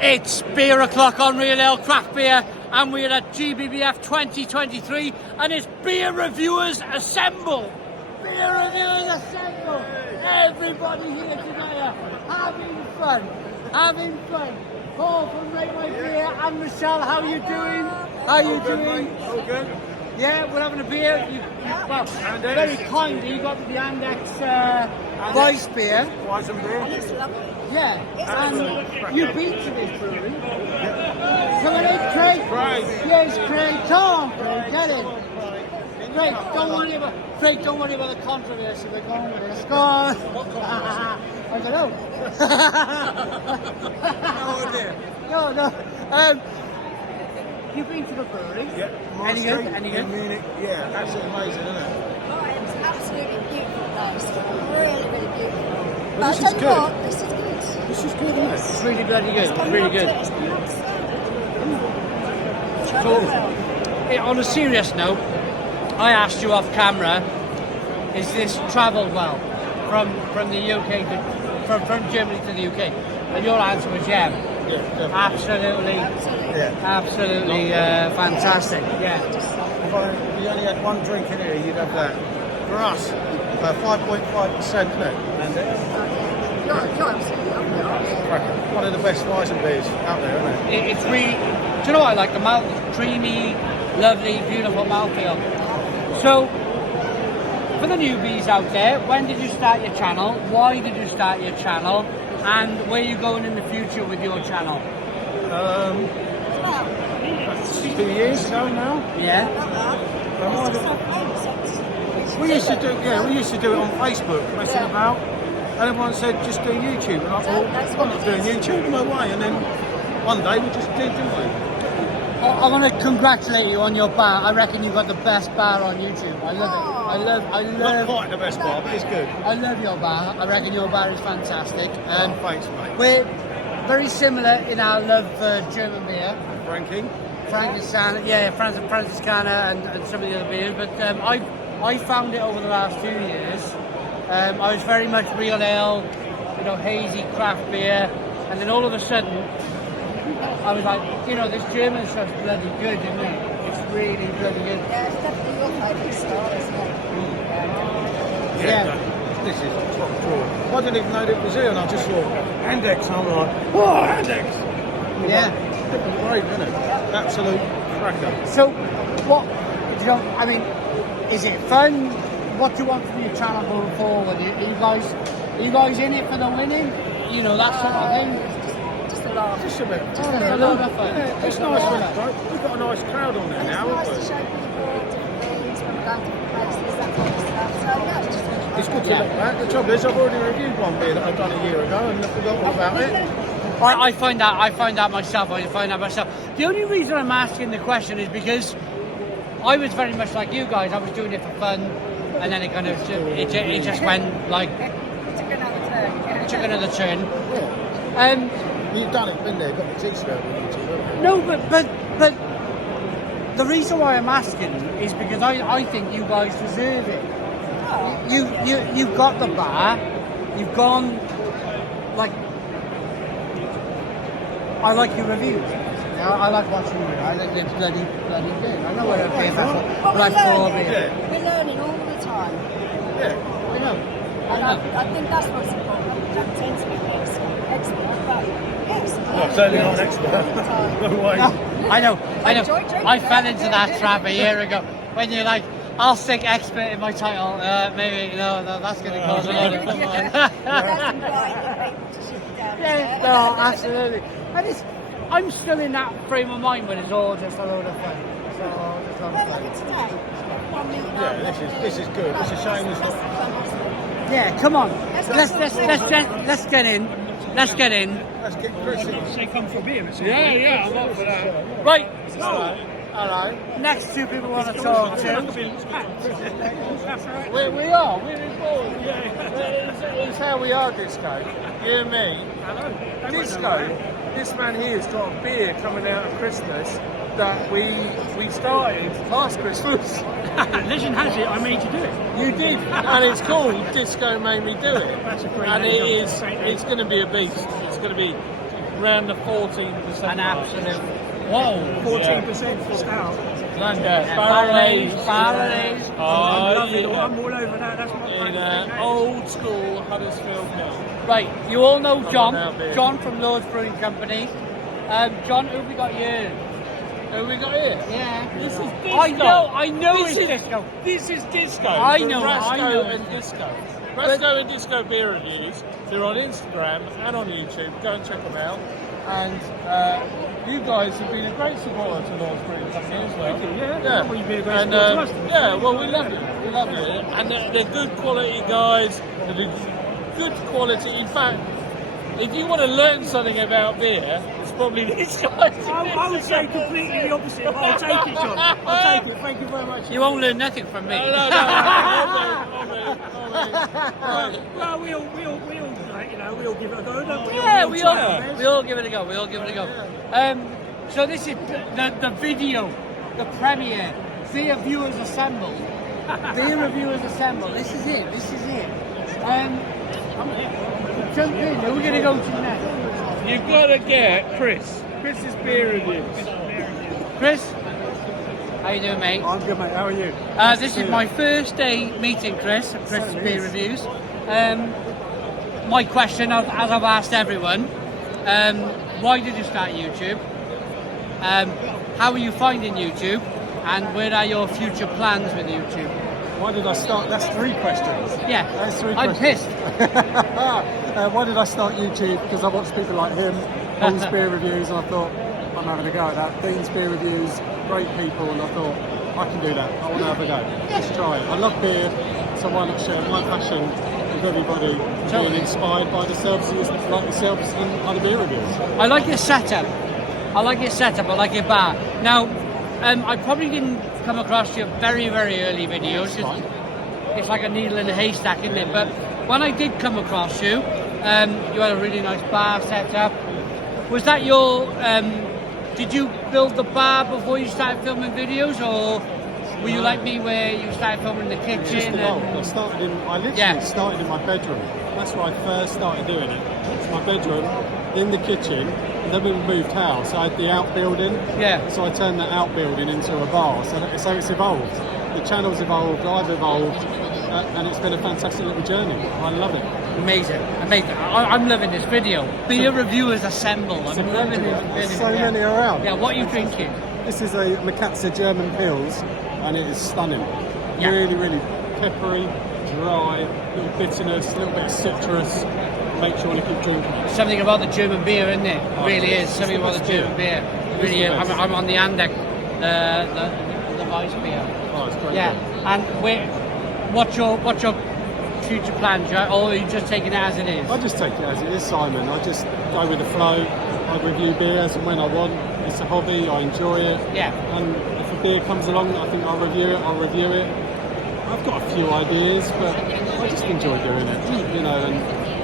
It's beer o'clock on Real Ale Craft Beer, and we're at GBBF 2023, and it's Beer Reviewers Assemble. Beer Reviewers Assemble. Everybody here today are having fun. Paul from Rate My Beer and Michelle, how are you doing? How are you doing? All good. Yeah, we're having a beer. Well, very kindly, you got the Andex Weiss beer. Weiss and beer. And it's lovely. Yeah, and you've been to this brewery. Come on in, Craig. Yes, Craig. Come on, Craig. Get in. Craig, don't worry about the controversy. We're going with this. Go on. I don't know. Oh dear. No. You've been to the brewery? Yeah. Any good? In Munich. Yeah, absolutely amazing, isn't it? Oh, it's absolutely beautiful place. Really, really beautiful. Well, But this I'll is tell you good. what, this is good. This is good, isn't it? It's really bloody good. It's It's coming really up to good. it, it's coming up to it. So, on a serious note, I asked you off camera, is this travelled well from the UK to from Germany to the UK? And your answer was yeah. Yeah, definitely. Absolutely fantastic. Yeah. If you only had one drink in here, you'd have that. For us, 5.5%, isn't it? And You're absolutely lovely, aren't you? one of the best Weiss and beers out there, isn't it? It's really, do you know what I like? The mouth, creamy, lovely, beautiful mouthfeel. So, for the newbies out there, when did you start your channel? Why did you start your channel? And where are you going in the future with your channel? 2 years ago now. Yeah. We used to do it on Facebook, messing about. And everyone said, just do YouTube. And I thought, I'm not doing YouTube, no way. And then one day we just did, didn't we? I want to congratulate you on your bar. I reckon you got the best bar on YouTube. I love it. I Not love. quite the best bar, but it's good. I love your bar. I reckon your bar is fantastic. Thanks, mate. We're very similar in our love for German beer. Frankie? Franciscana, Franciscana and some of the other beers. But I found it over the last 2 years. I was very much real ale, hazy craft beer, and then all of a sudden, I was like, this German stuff's bloody good, isn't it? It's really bloody good. Yeah, it's definitely your favourite style, isn't it? Yeah. This is top drawer. I didn't even know that it was here, and I just saw Andex, and I'm like, oh, Andex! Yeah. Different grade, isn't it? Absolute cracker. So, is it fun? What do you want from your channel going forward? Are you guys in it for the winning? That sort of thing? Just a laugh. Just a bit. A load of fun. Yeah, it's nice when we've got a nice crowd on there It's now, nice to haven't show people different things when we're going to different places, that kind of stuff. So, yeah, it's just we? It's good to look back. The trouble is, I've already reviewed one beer that I've done a year ago and I forgot all about it. I find that myself. The only reason I'm asking the question is because I was very much like you guys. I was doing it for fun, and then it kind of it just went like took another turn. Yeah. You've done it, been there, got the T-shirt on YouTube, haven't you? No, but the reason why I'm asking is because I think you guys deserve it. You've got the bar. You've gone like. I like your reviews. I like watching you. I think they're bloody good. I know we're a beer festival, but I'm for beer. We're learning all the time. Yeah. I know. And I think that's what's important. We don't tend to be expert, but yes. Well, certainly not an expert. No way. I know. Enjoy drinking. I fell into that trap a year ago when you're like, I'll stick expert in my title. Maybe that's going to cause a lot of fun. Yeah, no, absolutely. And I'm still in that frame of mind when it's all just a load of fun. So just a lot of fun. Yeah, this is good. It's a shame it's not. Yeah, come on. Let's get in. Let's get in. Let's get Chris in. Say come for beer, Mr. Yeah, I'm up for that. Right. Hello. Next two people want to talk to. We are. We're involved. It's how we are, Disco. You and me. Hello. Disco, this man here has got a beer coming out of Christmas that we started last Christmas. Legend has it, I made you do it. You did, and it's called Disco Made Me Do It. That's a great And name. it's going to be a beast. It's going to be around the 14%. An absolute. Whoa. 14% stout. Barrel-aged. Oh, I love it. yeah. I'm all over that. That's my In favourite. old school Huddersfield Mill. Right, you all know John. now, babe. John from Lord's Brewing Company. John, who have we got here? Who we got here? Yeah. This is disco. I know This it's is- disco. This is disco. I From know Rasco it's and Disco. Rasco and Disco beer reviews. They're on Instagram and on YouTube. Go and check them out. And you guys have been a great supporter to Lord's Brewing Company as well. Thank you, yeah. Yeah. Well, you've been a great And, supporter to us. yeah, well, we love you. We love you. And they're good quality guys. They're good quality. In fact, if you want to learn something about beer, it's probably these guys. I would say completely the opposite. But I'll take it, John. I'll take it. Thank you very much. You won't learn nothing from me. No. Well, we all, like, you know, we all give it a go, don't we? Yeah, we all try our best. give it a go. We all give it a go. So this is the video, the premiere. BeerTubers Assemble. BeerTubers Assemble. This is it. Jump in. Who are we gonna go to next? You've got to get Chris's beer reviews. Chris, how you doing, mate? I'm good, mate. How are you? This is my first day meeting Chris at Chris's Beer Reviews. My question, as I've asked everyone, why did you start YouTube? How are you finding YouTube? And where are your future plans with YouTube? Why did I start? That's 3 questions. Yeah, That's 3 I'm questions. pissed. Why did I start YouTube? Because I watched people like him, Paul's beer reviews, and I thought, I'm having a go at that. Dean's beer reviews, great people, and I thought, I can do that. I want to have a go. Let's try it. I love beer, so why not share my passion with everybody, being inspired by the services like yourselves and other beer reviews. I like your setup. I like your bar. Now, I probably didn't come across your very, very early videos. It's like a needle in a haystack, isn't it? But when I did come across you, you had a really nice bar set up. Was that your... did you build the bar before you started filming videos, or were you like me where you started filming in the Just kitchen? evolved. And... I literally started in my bedroom. That's where I first started doing it. It's my bedroom, in the kitchen, and then we moved house. I had the outbuilding, so I turned that outbuilding into a bar. So it's evolved. The channel's evolved, I've evolved, and it's been a fantastic little journey. I love it. Amazing. I'm loving this video. Beer Reviewers Assemble. I'm loving this video. There's so many around. Yeah, what are you drinking? This is a Makatsa German Pils, and it is stunning. Yeah. Really, really peppery, dry, little bitterness, a little bit of citrus. Makes you want to keep drinking. Something about the German beer, isn't it? It really is. Something about the German beer. It really is. I'm on the Andeck, the Weiss beer. Oh, it's great. Yeah. And what's your future plans, right? Or are you just taking it as it is? I just take it as it is, Simon. I just go with the flow. I review beers and when I want. It's a hobby. I enjoy it. Yeah. And if a beer comes along that I think I'll review it. I've got a few ideas, but I just enjoy doing it. You know, and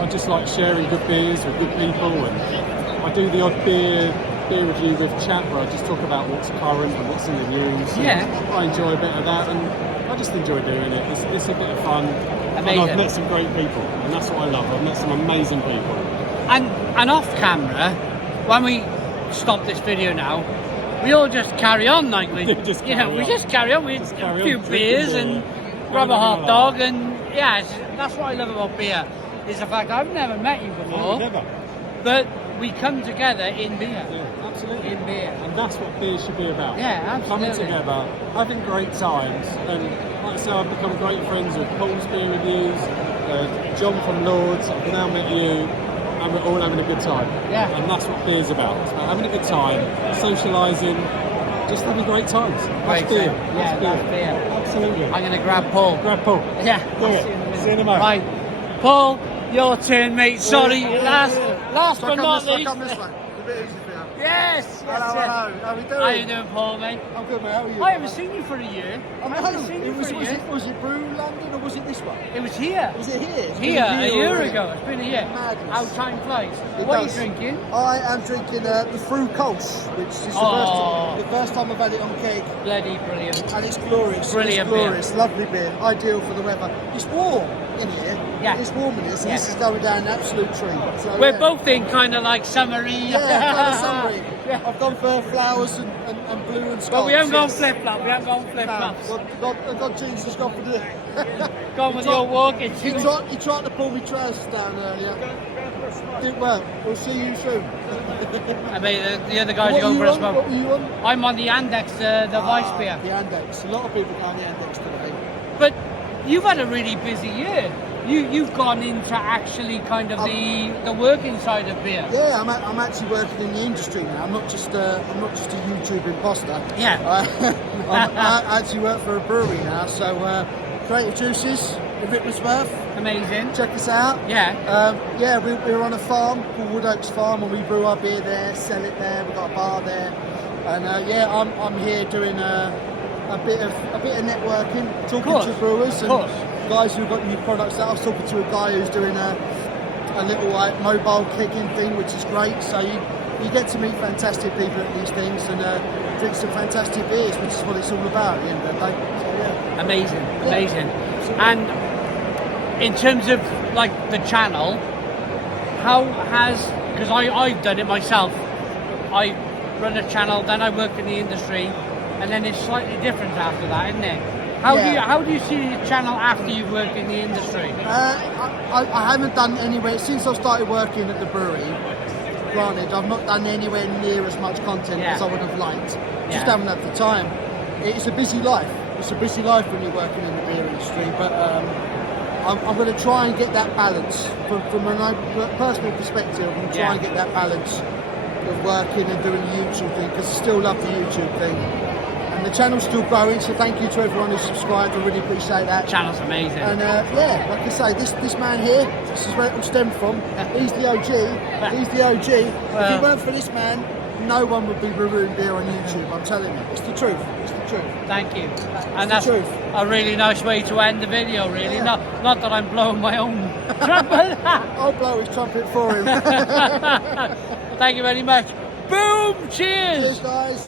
I just like sharing good beers with good people. And I do the odd beer review with chat where I just talk about what's current and what's in the news. Yeah. I enjoy a bit of that, and I just enjoy doing it. It's a bit of fun. Amazing. And I've met some great people, and that's what I love. I've met some amazing people. And off camera, when we stop this video now, we all just carry on like we just carry on. We just carry on. We Just a carry few on beers drinking and beer. grab a Having hot a dog, laugh. and that's what I love about beer. Is the fact I've never met you before, Never. but we come together in beer. Yeah, absolutely. In beer. And that's what beer should be about. Yeah, absolutely. Coming together, having great times, and like I say, I've become great friends with Paul's beer reviews, John from Lords. I've now met you, and we're all having a good time. Yeah. And that's what beer's about. It's about having a good time, socialising, just having great times. That's Great beer. time. Yeah, that's beer. Absolutely. I'm going to grab Paul. Grab Paul. Yeah. Do it. See you in a moment. Right. Paul, your turn, mate. Sorry, last but not least. Yes. Hello, that's it. hello. How are we doing? How you doing, Paul, mate? I'm good, mate. How are you? I haven't seen you for a year. I I haven't seen you was, for a was, year. it, was it Brew London or was it this one? It was here. Was it here? It's Here, been a year already. ago. It's been a year. Madness. How time flies. It What does. are you drinking? I am drinking the Fruit Kolsch, which is Oh. the first time I've had it on keg, Bloody brilliant. and it's glorious. Brilliant It's glorious, lovely beer, ideal for the weather. It's warm in here. Yeah. It's warm in here, so Yeah. this is going down an absolute treat. So, We're yeah. both in kind of like summery. Yeah, kind of summery. Yeah. I've gone for flowers and blue and scarves. But we haven't gone yes. flip flop. We haven't gone flip flops. I've got jeans, just gone for the... Gone with your walking He shoes. tried to pull me trousers down earlier. Didn't work. We'll see you soon. I mean, the other guys are What going were for you a on? What smoke. were you on? I'm on the Andex, the Vice beer. The Andex. A lot of people go on the Andex today. But you've had a really busy year. You've gone into actually kind of the working side of beer. Yeah, I'm actually working in the industry now. I'm not just a YouTube imposter. Yeah. I actually work for a brewery now. So Creative Juices in Rickmansworth. Amazing. Check us out. Yeah. Yeah, we're on a farm called Wood Oaks Farm, and we brew our beer there, sell it there. We've got a bar there, and yeah, I'm here doing a bit of networking, talking to brewers and guys who've got new products out. I was talking to a guy who's doing a little like mobile kegging thing, which is great. So you get to meet fantastic people at these things and drink some fantastic beers, which is what it's all about at the end of the day. So, yeah. Amazing. And in terms of like the channel, how has, because I've done it myself, I run a channel, then I work in the industry, and then it's slightly different after that, isn't it? How do you see the channel after you've worked in the industry? I haven't done anywhere since I started working at the brewery. Granted, I've not done anywhere near as much content as I would have liked. Just haven't had the time. It's a busy life. It's a busy life when you're working in the beer industry, but I'm going to try and get that balance from a personal perspective. I'm going to try and get that balance of working and doing the YouTube thing, because I still love the YouTube thing. And the channel's still growing, so thank you to everyone who's subscribed. I really appreciate that. Channel's amazing. And yeah, like I say, this man here, this is where it all stemmed from. He's the OG. He's the OG. If it weren't for this man, no one would be reviewing beer on YouTube. I'm telling you, it's the truth. It's the truth. Thank you. And the that's truth. a really nice way to end the video, really. Not that I'm blowing my own trumpet. I'll blow his trumpet for him. Thank you very much. Boom! Cheers! Cheers, guys.